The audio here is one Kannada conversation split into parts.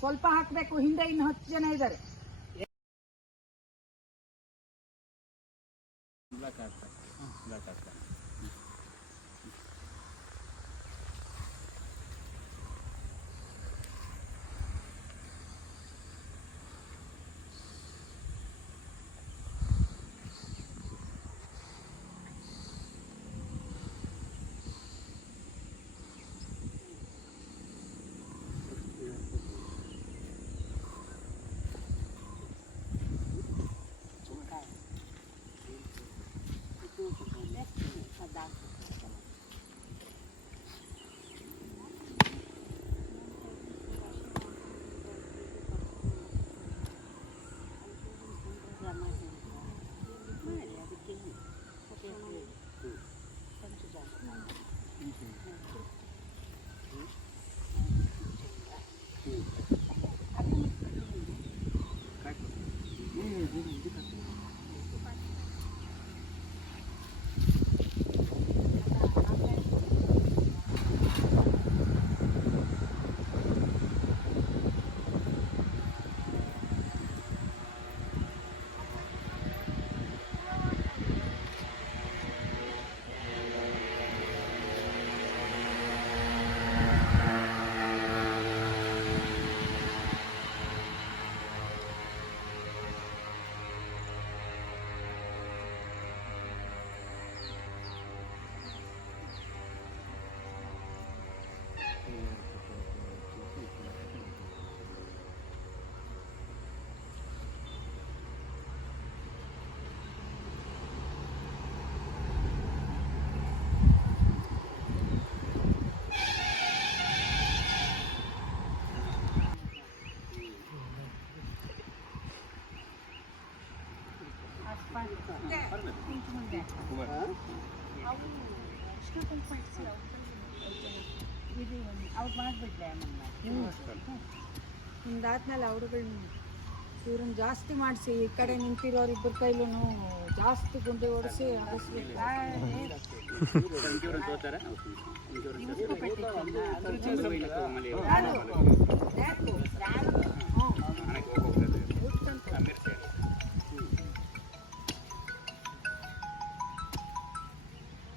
ಸ್ವಲ್ಪ ಹಾಕ್ಬೇಕು, ಹಿಂದೆ ಇನ್ನು 10 ಜನ ಇದ್ದಾರೆ. ಅವ್ರು ಮಾಡಿಬಿಡ್ಲೆ ಹಿಂದಾದ್ಮೇಲೆ ಅವ್ರುಗಳನ್ನ ಇವ್ರನ್ನ ಜಾಸ್ತಿ ಮಾಡಿಸಿ ಈ ಕಡೆ ನಿಂತಿರೋರು ಇಬ್ಬರ ಕೈಲೂ ಜಾಸ್ತಿ ಗುಂಡಿ ಹೊಡಿಸಿ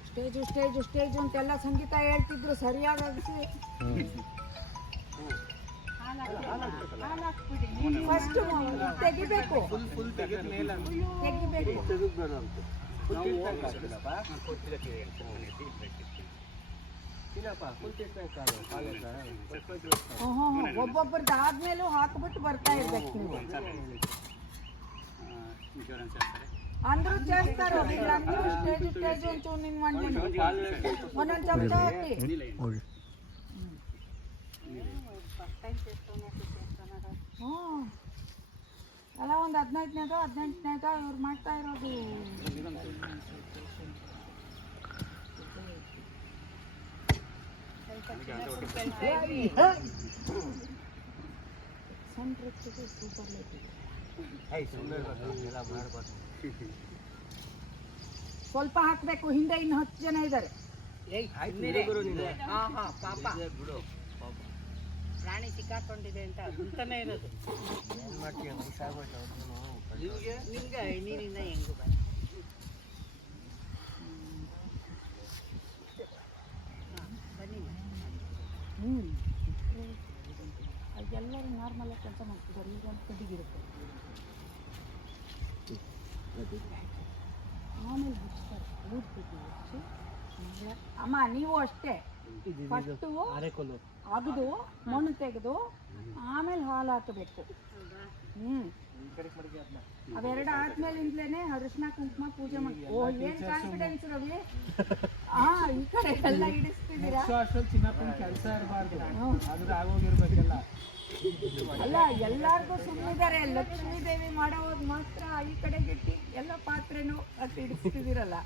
ಸ್ಟೇಜು ಸ್ಟೇಜು ಸ್ಟೇಜು ಅಂತೆಲ್ಲ ಸಂಗೀತ ಹೇಳ್ತಿದ್ರು ಸರಿಯಾಗಿ ಫಸ್ಟ್ ತೆಗಿಬೇಕು ಒಬ್ಬೊಬ್ಬರದ್ದು ಆದ್ಮೇಲೂ ಹಾಕ್ಬಿಟ್ಟು ಬರ್ತಾ ಇರ್ಬೇಕು ನೀವು ಅಂದ್ರೂ చేస్తారు వీళ్ళందరూ స్టేజ్ ఉంచు నిన్ను వండి మనం చెప్తా ಹಾಕಿ ಅಲ್ಲ ಒಂದು 18ನೇದ ಇವ್ರು ಮಾಡ್ತಾ ಇರೋದು ಸೂಪರ್ ಸ್ವಲ್ಪ ಹಾಕ್ಬೇಕು, ಹಿಂದೆ ಇನ್ನು 10 ಜನ ಇದ್ದಾರೆ. ಪ್ರಾಣಿ ಸಿಕ್ಕಾಕೊಂಡಿದೆ ಅಂತ ಅಂತಾನೆ ಇರೋದು ನಿಂಗೆ ನೀರಿಂದ ಹೆಂಗು ಬನ್ನಿ. ಅದೆಲ್ಲರೂ ನಾರ್ಮಲ್ ಆಗಿ ಕೆಲಸ ಮಾಡ್ತಿದ್ದಾರೆ. ಈಗ ಒಂದು ಕಡಿಗಿರುತ್ತೆ, ಆಮೇಲೆ ಬಿಡ್ತಾರೆ ಊದ್ಬಿಟ್ಟು ಹಚ್ಚಿ. ಅಮ್ಮ ನೀವು ಅಷ್ಟೇ, ಫಸ್ಟು ಅಗದು ಮಣ್ಣು ತೆಗೆದು ಆಮೇಲೆ ಹಾಲು ಹಾಕಬೇಕು. ಅವೆರಡು ಆದ್ಮೇಲಿಂದಲೇ ಅರಿಶಿನ ಕುಂಕುಮ ಪೂಜೆ ಮಾಡಿ. ಓ ಏನ್ ಕಾನ್ಫಿಡೆನ್ಸ್ ರವಿ! ಈ ಕಡೆ ಎಲ್ಲ ಹಿಡಿಸ್ತಿದ್ದೀರಾ. ಅಲ್ಲ ಎಲ್ಲಾರ್ಗೂ ಸುಮ್ಮನಿದ್ದಾರೆ, ಲಕ್ಷ್ಮೀ ದೇವಿ ಮಾಡೋದು ಮಾತ್ರ ಈ ಕಡೆ ಗೆಟ್ಟಿ ಎಲ್ಲ ಪಾತ್ರೆನೂ ಅದು ಹಿಡಿಸ್ತಿದ್ದೀರಲ್ಲ.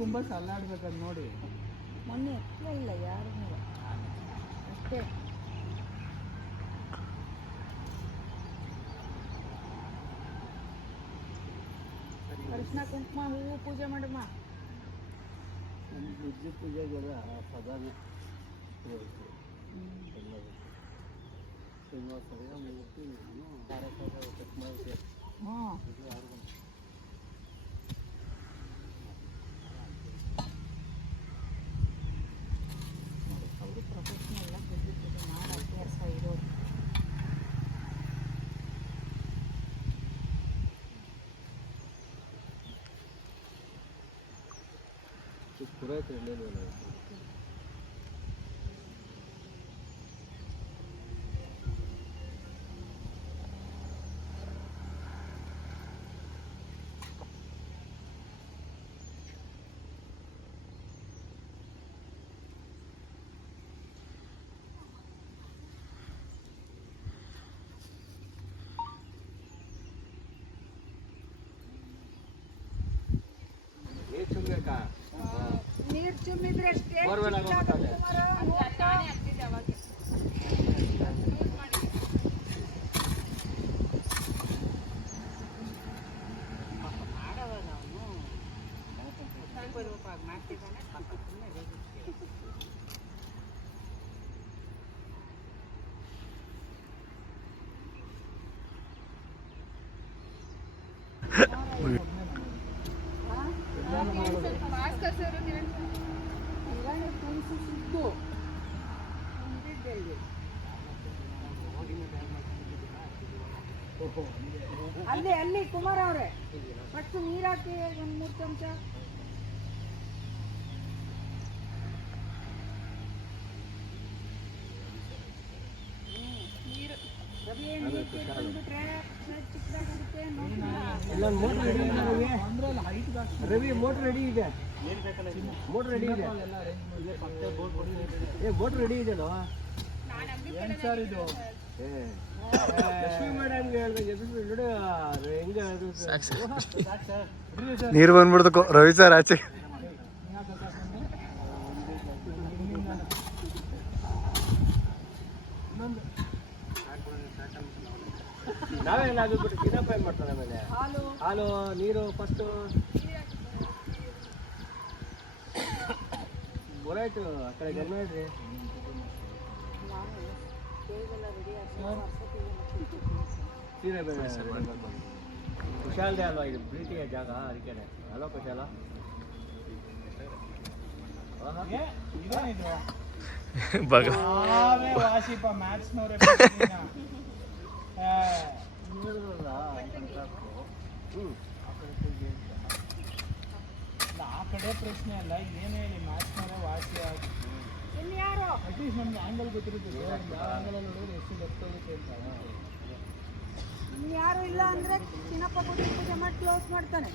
ಗುಂಬಸ್ ಅಲ್ಲಾಡ್ಬೇಕಂತ ನೋಡಿ ಮೊನ್ನೆ ಇಲ್ಲ ಯಾರು ಅಷ್ಟೇ. ಅರಿಶಿನ ಕುಂಕುಮ ಹೂವು ಪೂಜೆ ಮಾಡಮ್ಮ. ಬುಜ್ಜಿ ಪೂಜೆಗೆಲ್ಲ ಪದಾನೇ ಶ್ರೀನಿವಾಸ ಮೂರ್ತಿ ಅವರು ಪ್ರೊಫೆಷ್ನಲ್ ಬುದ್ಧಿ ಪೂಜೆ ಮಾಡಿ ಅಭ್ಯಾಸ ಇರೋದು. ಪುರೋಹಿತ ಇರಲಿಲ್ಲ. ನೀರು ಚುಮ್ಮಿದ್ರೆ ಅಷ್ಟೇ ಅಲ್ಲಿ ಕುಮಾರ ಅವ್ರೆ ಫಸ್ಟ್ ನೀರು ಹಾಕಿ ಒಂದು 3 ಚಮಚ. ರವಿ ಮೋಟರ್ ರೆಡಿ ಇದೆ, ಮೋಟರ್ ರೆಡಿ ಇದೆ, ಮೋಟರ್ ರೆಡಿ ಇದೆಯಲ್ಲ ಸರ್ ಇದು. ಲಕ್ಷ್ಮೀ ಮೇಡಮ್ ನೀರು ಬಂದ್ಬಿಡ್ತು ರವಿ ಸರ್ ಆಚೆ. ನಾವೆಲ್ಲ ಅದು ಬಿಟ್ಟು ದಿನಪ್ಪ ಏನ್ ಮಾಡ್ತಾರೆ ಆಮೇಲೆ ಹಾಲು ನೀರು ಫಸ್ಟು ಬರಾಯ್ತು ಆ ಕಡೆ ಗಮನ ಇಡ್ರಿ. ಸೀರೆ ಬೇಡ ಕುಶಾಲ್ದೆ ಅಲ್ವಾ ಇದು ಪ್ರೀತಿಯ ಜಾಗ, ಅದಕ್ಕೆ ಅಲ್ವಾ ಕುಶಾಲ? ವಾಸಿಪ ಮ್ಯಾಥ್ಸ್ನವ್ರೆ ಆ ಕಡೆ ಪ್ರಶ್ನೆ ಅಲ್ಲ, ಏನು ಹೇಳಿ ಮ್ಯಾಥ್ಸ್ನವರೇ ವಾಸಿ ಆಗಿ ಅಟ್ಲೀಸ್ಟ್ ನಮ್ಗೆ ಆಂಗಲ್ ಗೊತ್ತಿರುತ್ತೆ, ಯಾವ ಆಂಗಲಲ್ಲಿ ನೋಡಿದ್ರೆ ಎಷ್ಟು ಗೊತ್ತಾಗುತ್ತೆ ಅಂತ. ಯಾರು ಇಲ್ಲ ಅಂದ್ರೆ ಚಿನ್ನಪ್ಪ ಬುದ್ಧಿ ಪೂಜೆ ಮಾಡಿ ಕ್ಲೋಸ್ ಮಾಡ್ತಾನೆ.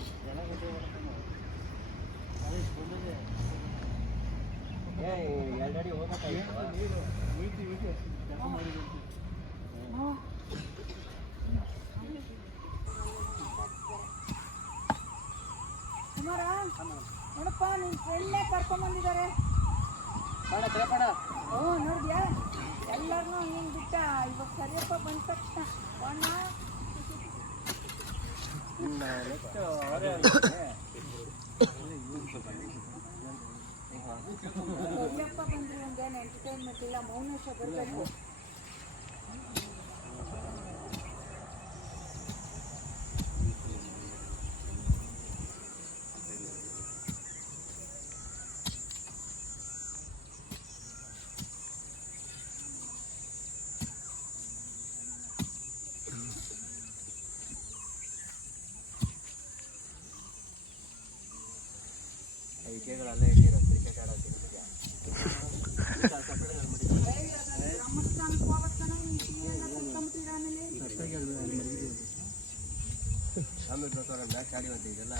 ಕುಮಾರ ನೋಡಪ್ಪ ನಿನ್ ಫ್ರೆಂಡ್ನೇ ಕರ್ಕೊಂಬಂದಿದ್ದಾರೆ. ನೋಡಿದ್ಯಾ ಎಲ್ಲರನ್ನೂ ಹಿಂಗೆ ಬಿಟ್ಟ. ಇವಾಗ ಸರಿಯಪ್ಪ ಬಂದ ತಕ್ಷಣ ಬಣ್ಣ ಸರಿಯಪ್ಪ ಬಂದ್ರೆ ಒಂದೇನು ಎಂಟರ್ಟೈನ್ಮೆಂಟ್ ಇಲ್ಲ, ಮೌನೇಶ ಬರಬೇಕು. ಅಲ್ಲೇ ಇಟ್ಟಿರೋ ಕ್ರಿಕೆಟ್ ಆಡೋದು ಮ್ಯಾಚ್ ಆಡಿ ಬಂದೆ ಇದೆಲ್ಲ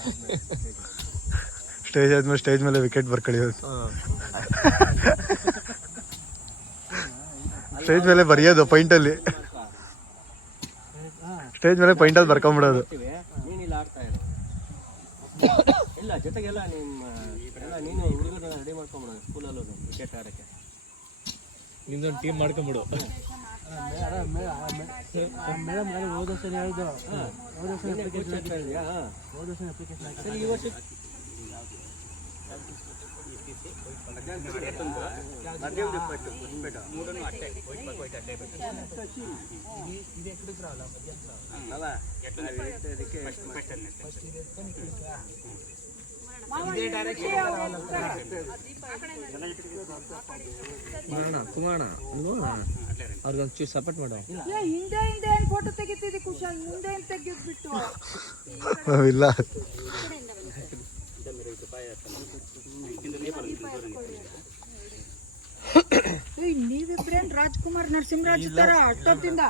ಸ್ಟೇಜ್ ಆದ್ಮೇಲೆ ಸ್ಟೇಜ್ ಮೇಲೆ ವಿಕೆಟ್ ಬರ್ಕಳಿಯೋದು. ಸ್ಟೇಜ್ ಮೇಲೆ ಬರೆಯೋದು ಪೈಂಟಲ್ಲಿ, ಸ್ಟೇಜ್ ಮೇಲೆ ಪೈಂಟಲ್ಲಿ ಬರ್ಕೊಂಬಿಡೋದು. ನೀನು ಇಲ್ಲಿ ಆಡ್ತಾ ಇರು, ಇಲ್ಲ ಜೊತೆಗೆಲ್ಲ ನಿಮ್ಮ ಎಲ್ಲ ನೀನು ಹುಡುಗರನ್ನ ರೆಡಿ ಮಾಡ್ಕೊಂಬಿಡೋದು ಸ್ಕೂಲಲ್ಲೂ ಕ್ರಿಕೆಟ್ ಆಡೋಕ್ಕೆ. ನಿಂದೊಂದು ಟೀಮ್ ಮಾಡ್ಕೊಂಬಿಡು. ಮೇಡಮ್ ಹೋದ ವರ್ಷ ಹೇಳ್ದು, ಹೋದ ವರ್ಷ ಸರಿ ಈ ವರ್ಷ ಕುಮಾರಣ್ಣ ಅವ್ರಿಗೊಂದು ಚೂರು ಸಪೋರ್ಟ್ ಮಾಡೋ. ಹಿಂದೆ ಹಿಂದೆ ಏನ್ ಫೋಟೋ ತೆಗಿತಿದ್ದಿ ಕುಶಾಲ್, ಮುಂದೆ ಏನ್ ತೆಗಿದ್ಬಿಟ್ಟು ಇಲ್ಲ ನೀವಿಬ್ರೇನ್ ರಾಜ್ಕುಮಾರ್ ನರಸಿಂಹರಾಜ್ ತರ ಅಷ್ಟೊತ್ತಿಂದ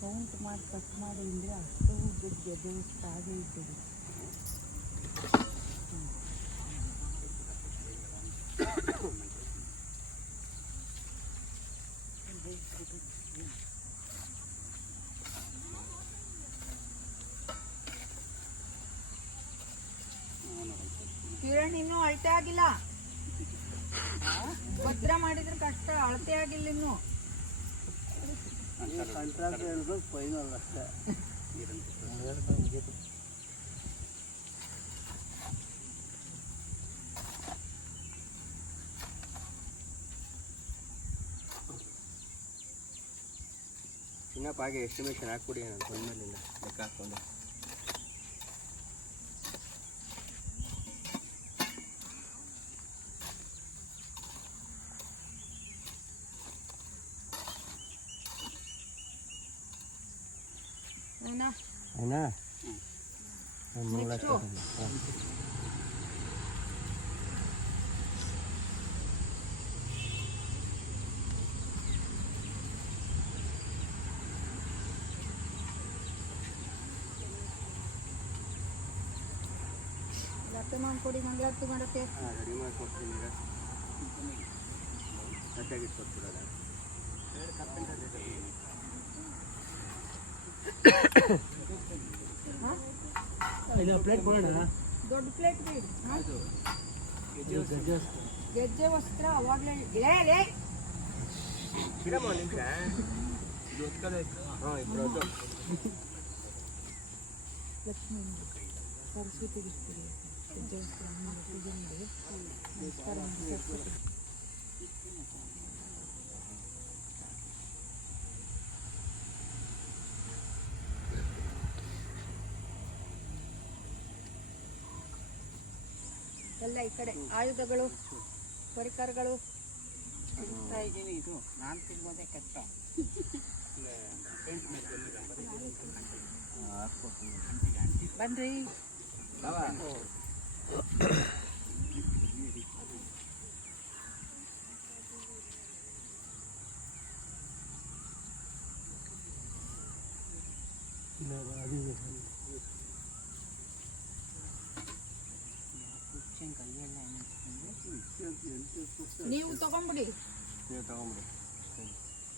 ಕೌಂಟ್ ಮಾಡಿ ಕಟ್ ಮಾಡಿ ಅಂದರೆ ಅಷ್ಟು ಉದ್ದಕ್ಕೆ ಎದುರಿಸ್ತಾಗೆ ಇದ್ದೀವಿ. ಕಿರಣ್ ಇನ್ನೂ ಅಳತೆ ಆಗಿಲ್ಲ, ಭದ್ರ ಮಾಡಿದ್ರೆ ಕಷ್ಟ, ಅಳತೆ ಆಗಿಲ್ಲ ಇನ್ನು. ಫೈನಲ್ ಅಷ್ಟೇ. ಇನ್ನಪ್ಪ ಹಾಗೆ ಎಸ್ಟಿಮೇಷನ್ ಹಾಕ್ಬಿಡಿ ನಾನು ಬಂದ್ಮೇಲಿಂದ ಲೆಕ್ಕ ಹಾಕ್ಕೊಂಡು. ಏನಾ ಮಾಡ್ಕೊಡಿ ಮಂಗಳಾರತಿ ಮಾಡಕ್ಕೆ. ರೆಡಿ ಮಾಡ್ಕೊಡ್ತೀನಿ, ಕಟ್ಟಾಗಿ ಕೊಟ್ಬಿಡೋಣ. ಪ್ಲೇಟ್ ಕೊಡೋಣ, ದೊಡ್ಡ ಪ್ಲೇಟ್ ಬಿಡಿ. ಗೆಜ್ಜೆ ವಸ್ತ್ರ ಅವಾಗಲೇ ಲಕ್ಷ್ಮೀ ಸರಸ್ವತಿ ಗೆಜ್ಜೆ ವಸ್ತ್ರ ಪೂಜೆ ಮಾಡಿ ನಮಸ್ಕಾರ ಮಾಡಿ ಸರಸ್ವತಿ. ಎಲ್ಲ ಈ ಕಡೆ ಆಯುಧಗಳು ಪರಿಕರಗಳು ಇದ್ದೀನಿ. ಇದು ನಾನು ತಿನ್ಬೋದೇ ಕಷ್ಟ. ಬನ್ರಿ ನೀವು ತಗೊಂಬಿಡಿ,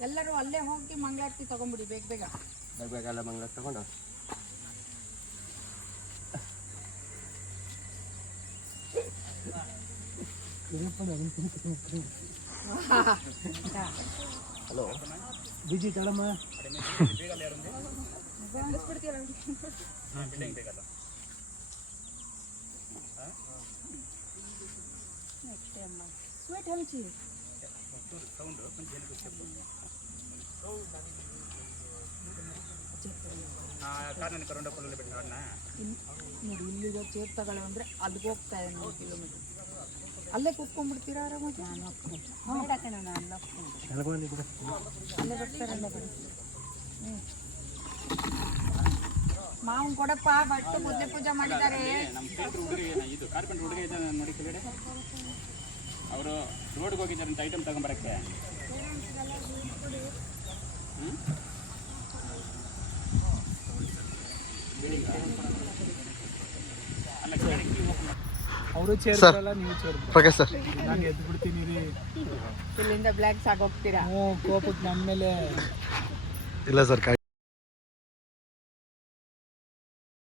ಎಲ್ಲರೂ ಅಲ್ಲೇ ಹೋಗಿ ಮಂಗಳಾರತಿ ತಗೊಂಬಿಡಿ ಬೇಗ ಬೇಗ. ಬೇಗಲ್ಲ ಮಂಗಳಾರತಿ ತಗೊಂಡು ಹಲೋ ಬಿಜಿ ತಳಮ್ಮ ಸ್ವೀಟ್ ಹಂಚಿ. ನೋಡಿ ಇಲ್ಲಿಗೆ ಚೇರ್ ತಗೊಳ್ಳೋ ಅಂದರೆ ಅಲ್ಲಿಗೆ ಹೋಗ್ತಾ ಇದೆ 100 ಕಿಲೋಮೀಟರ್. ಅಲ್ಲೇ ಕೂತ್ಕೊಂಡ್ಬಿಡ್ತೀರಾ ಆರಾಮಾಗಿ? ಬೇಡ ಕಣ, ನಾನು ಅಲ್ಲೇ ಬರ್ತಾರೆ, ಅಲ್ಲೇ ಬನ್ನಿ. ಮಾವನ್ ಕೊಡಪ್ಪ, ಬಟ್ಟು ಮುದ್ದೆ ಪೂಜೆ ಮಾಡಿದ್ದಾರೆ. ಇದು ಕಾರ್ಪೆಂಟರ್ ಹುಡುಗ ಇದ್ದಾನೆ ನೋಡಿ ಕೆಳಗಡೆ, ಅವರು ರೋಡ್ಗೆ ಹೋಗಿದ್ದಾರೆ ಅಂತ ಐಟಮ್ ತಗೊಂಬರಕ್ಕೆ. ಅವರು ಚೇರ್ಲ್ಲ, ನೀವು ಚೇರ್. ಪ್ರಕಾಶ್ ಸರ್, ನಾನು ಎದ್ದು ಬಿಡ್ತೀನಿ ರೀ. ಇಲ್ಲಿಂದ ಬ್ಲ್ಯಾಕ್ಸ್ ಆಗೋಗ್ತೀರಾ? ಕೋಪಕ್ಕೆ ನಮ್ಮ ಮೇಲೆ ಇಲ್ಲ ಸರ್.